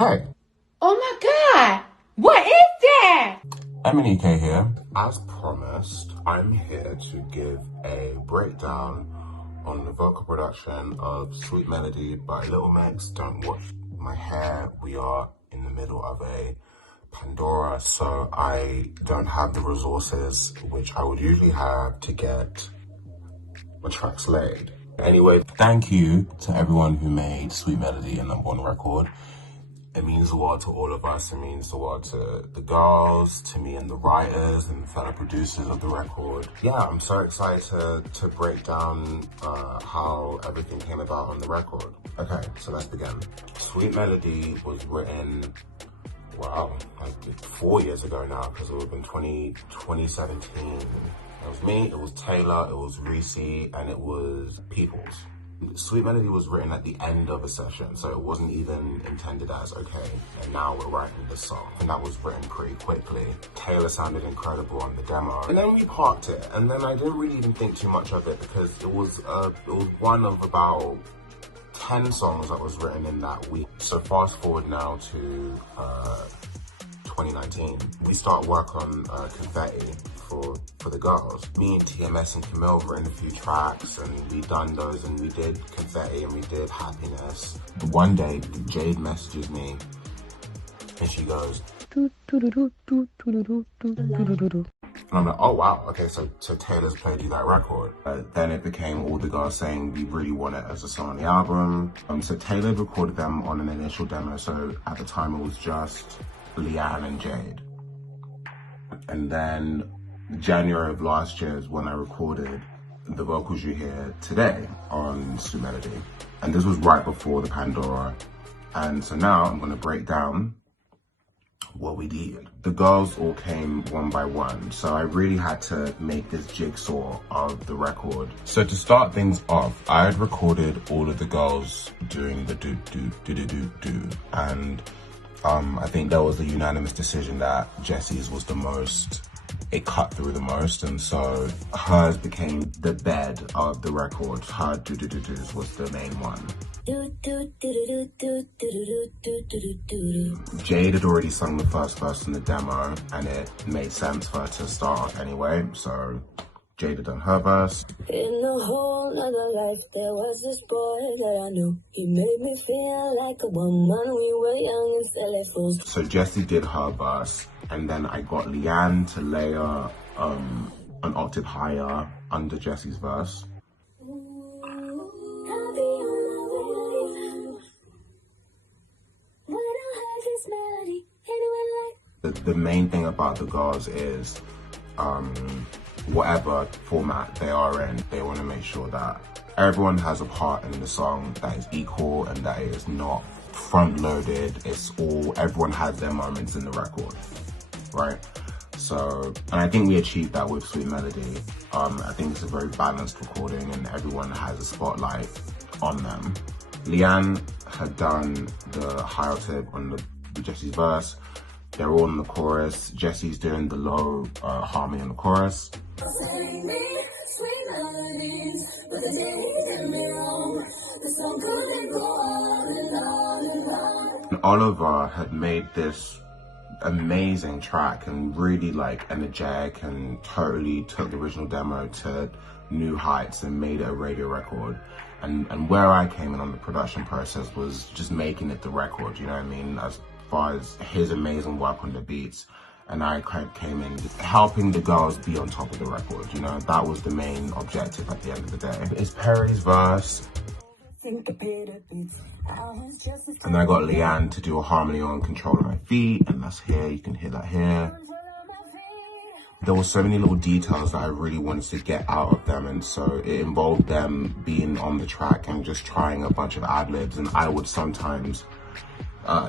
Hey. Oh my God, what is that? MNEK here. As promised, I'm here to give a breakdown on the vocal production of Sweet Melody by Little Mix. Don't watch my hair. We are in the middle of a Pandora, so I don't have the resources which I would usually have to get my tracks laid. Anyway, thank you to everyone who made Sweet Melody a #1 record. It means the world to all of us. It means the world to the girls, to me and the writers and fellow producers of the record. Yeah, I'm so excited to break down how everything came about on the record. Okay, so let's begin. Sweet Melody was written, wow, like 4 years ago now, because it would have been 2017. It was me, it was Taylor, it was Reese, and it was Peoples. Sweet Melody was written at the end of a session, so it wasn't even intended as, okay, and now we're writing this song. And that was written pretty quickly. Taylor sounded incredible on the demo. And then we parked it, and then I didn't really even think too much of it because it was one of about 10 songs that was written in that week. So fast forward now to 2019. We start work on Confetti for the girls. Me and TMS and Camille written a few tracks and we done those and we did Confetti and we did Happiness. One day, Jade messages me and she goes, and I'm like, oh wow, okay, so Taylor's played you that record. Then it became all the girls saying we really want it as a song on the album. So Taylor recorded them on an initial demo, so at the time it was just Leanne and Jade. And then January of last year is when I recorded the vocals you hear today on Sweet Melody. And this was right before the Pandora. And so now I'm gonna break down what we did. The girls all came one by one, so I really had to make this jigsaw of the record. So to start things off, I had recorded all of the girls doing the do, and I think there was a unanimous decision that Jessie's was the most, it cut through the most, and so hers became the bed of the record. Her do-do-do-dos was the main one. Jade had already sung the first verse in the demo, and it made sense for her to start off anyway, so Jade had done her verse. In a whole other life, there was this boy that I knew. He made me feel like a woman. We were young and silly fools. So Jessie did her verse, and then I got Leanne to layer an octave higher under Jessie's verse. The main thing about the girls is whatever format they are in, they want to make sure that everyone has a part in the song that is equal and that it is not front loaded. It's all, everyone has their moments in the record, right? So, and I think we achieved that with Sweet Melody. I think it's a very balanced recording and everyone has a spotlight on them. Leanne had done the high octave on the Jessie's verse. They're all in the chorus. Jessie's doing the low harmony in the chorus. And Oliver had made this amazing track and really like energetic and totally took the original demo to new heights and made it a radio record. And where I came in on the production process was just making it the record, you know what I mean? As far as his amazing work on the beats, and I kind of came in helping the girls be on top of the record, you know? That was the main objective at the end of the day. It's Perry's verse. And then I got Leanne to do a harmony on Control of My Feet, and that's here, you can hear that here. There were so many little details that I really wanted to get out of them, and so it involved them being on the track and just trying a bunch of ad-libs, and I would sometimes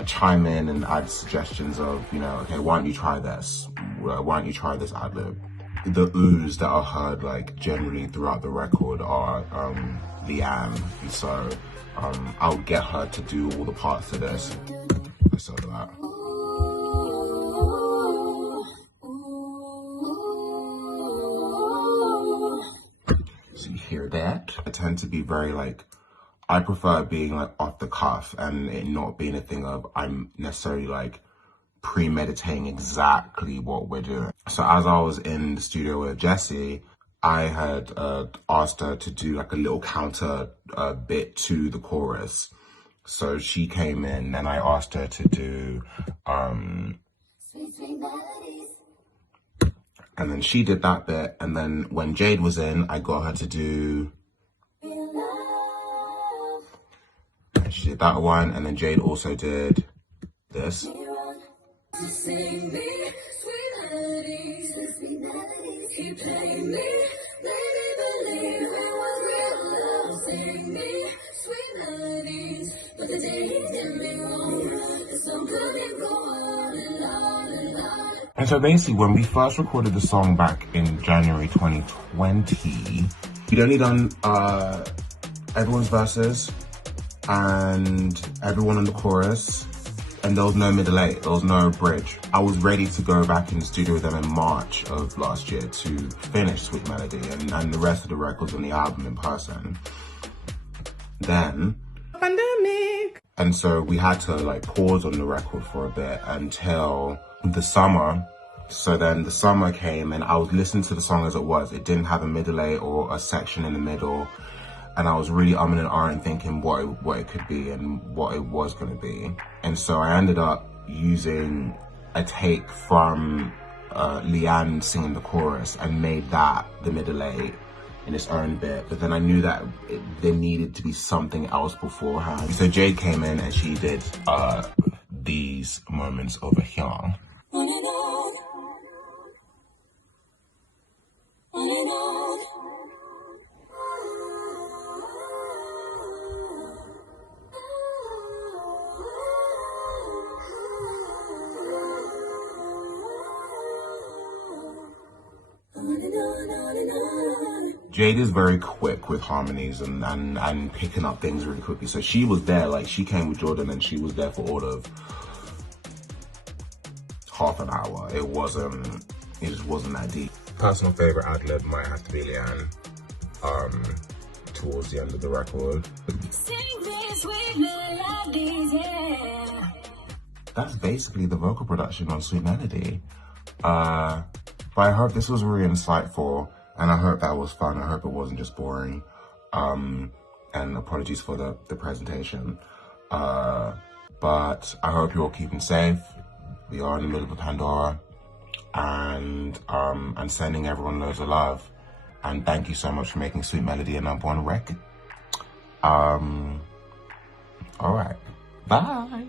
chime in and add suggestions of, you know, okay, why don't you try this? Why don't you try this ad-lib? The oohs that are heard like generally throughout the record are Leanne, and so I'll get her to do all the parts of this. So that. So you hear that? I tend to be very like I prefer being like off the cuff and it not being a thing of I'm necessarily like premeditating exactly what we're doing. So as I was in the studio with Jessie, I had asked her to do like a little counter bit to the chorus. So she came in and I asked her to do, Sweet, sweet melodies. And then she did that bit. And then when Jade was in, I got her to do, and she did that one. And then Jade also did this. Sing me sweet melodies, sweet melodies, keep playing me, baby, believe it was real love. Sing me sweet melodies, but the days get me wrong. It's so good and go on and on and on. And so basically, when we first recorded the song back in January 2020, we'd only done everyone's verses and everyone in the chorus. And there was no middle eight, there was no bridge. I was ready to go back in the studio with them in March of last year to finish Sweet Melody and the rest of the records on the album in person. Then, pandemic. And so we had to like pause on the record for a bit until the summer. So then the summer came and I was listening to the song as it was. It didn't have a middle eight or a section in the middle. And I was really umming and ahhing thinking what it could be and what it was going to be. And so I ended up using a take from Leanne singing the chorus and made that the middle eight in its own bit. But then I knew that there needed to be something else beforehand. So Jade came in and she did these moments over here. Jade is very quick with harmonies and picking up things really quickly. So she was there, like she came with Jordan and she was there for all of half an hour. It just wasn't that deep. Personal favorite ad-lib might have to be Leanne, towards the end of the record. That's basically the vocal production on Sweet Melody. But I hope this was really insightful. And I hope that was fun. I hope it wasn't just boring. And apologies for the presentation. But I hope you're all keeping safe. We are in the middle of Pandora. And sending everyone loads of love. And thank you so much for making Sweet Melody a #1 record. All right. Bye.